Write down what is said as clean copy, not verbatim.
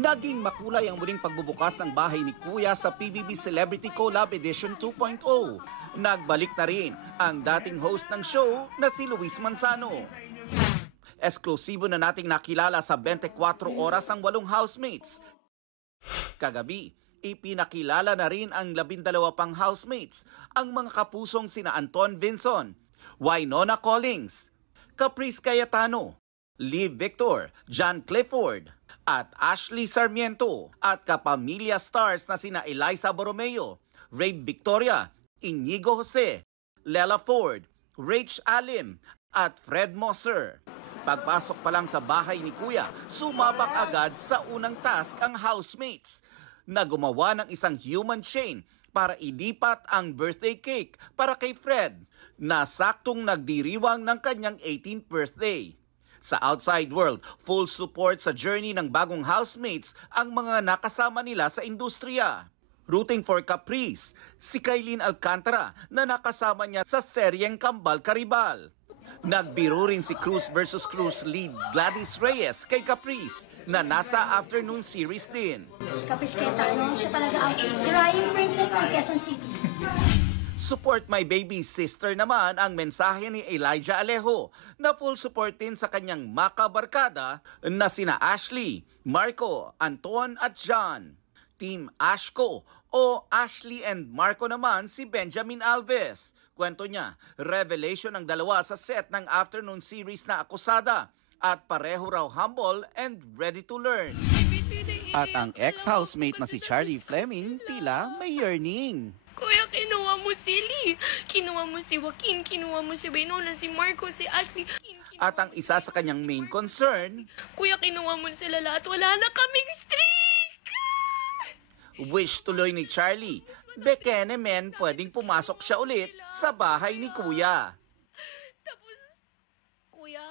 Naging makulay ang muling pagbubukas ng bahay ni Kuya sa PBB Celebrity Collab Edition 2.0. Nagbalik na rin ang dating host ng show na si Luis Manzano. Eksklusibo na nating nakilala sa 24 oras ang 8 housemates. Kagabi, ipinakilala na rin ang 12 pang housemates, ang mga kapusong sina Anton Vinson, Wynonna Collins, Caprice Cayetano, Liv Victor, John Clifford, at Ashley Sarmiento, at kapamilya stars na sina Eliza Borromeo, Ray Victoria, Inigo Jose, Lela Ford, Rach Alim, at Fred Mosser. Pagpasok pa lang sa bahay ni Kuya, sumabak agad sa unang task ang housemates na gumawa ng isang human chain para ilipat ang birthday cake para kay Fred na saktong nagdiriwang ng kanyang 18th birthday. Sa outside world, full support sa journey ng bagong housemates ang mga nakasama nila sa industriya. Rooting for Caprice, si Kailin Alcantara na nakasama niya sa seryeng Kambal Karibal. Nagbiro rin si Cruz vs. Cruz lead Gladys Reyes kay Caprice na nasa afternoon series din. Si Caprice Cayetano, siya talaga ang crying princess ng Quezon City. Support my baby sister naman ang mensahe ni Elijah Alejo na full support din sa kanyang makabarkada na sina Ashley, Marco, Anton at John. Team Ashko o Ashley and Marco naman si Benjamin Alves. Kwento niya, revelation ang dalawa sa set ng afternoon series na Akusada at pareho raw humble and ready to learn. At ang ex-housemate na si Charlie Fleming tila may yearning. Kuya, kinuha mo si Lee, kinuha mo si Joaquin, kinuha mo si Wynonna, si Marco, si Ashley. At ang isa sa kanyang main concern, Kuya, kinuha mo sila lahat, wala na kaming streak! wish tuloy ni Charlie, bekene men pwedeng pumasok siya ulit sa bahay ni Kuya. Tapos, Kuya,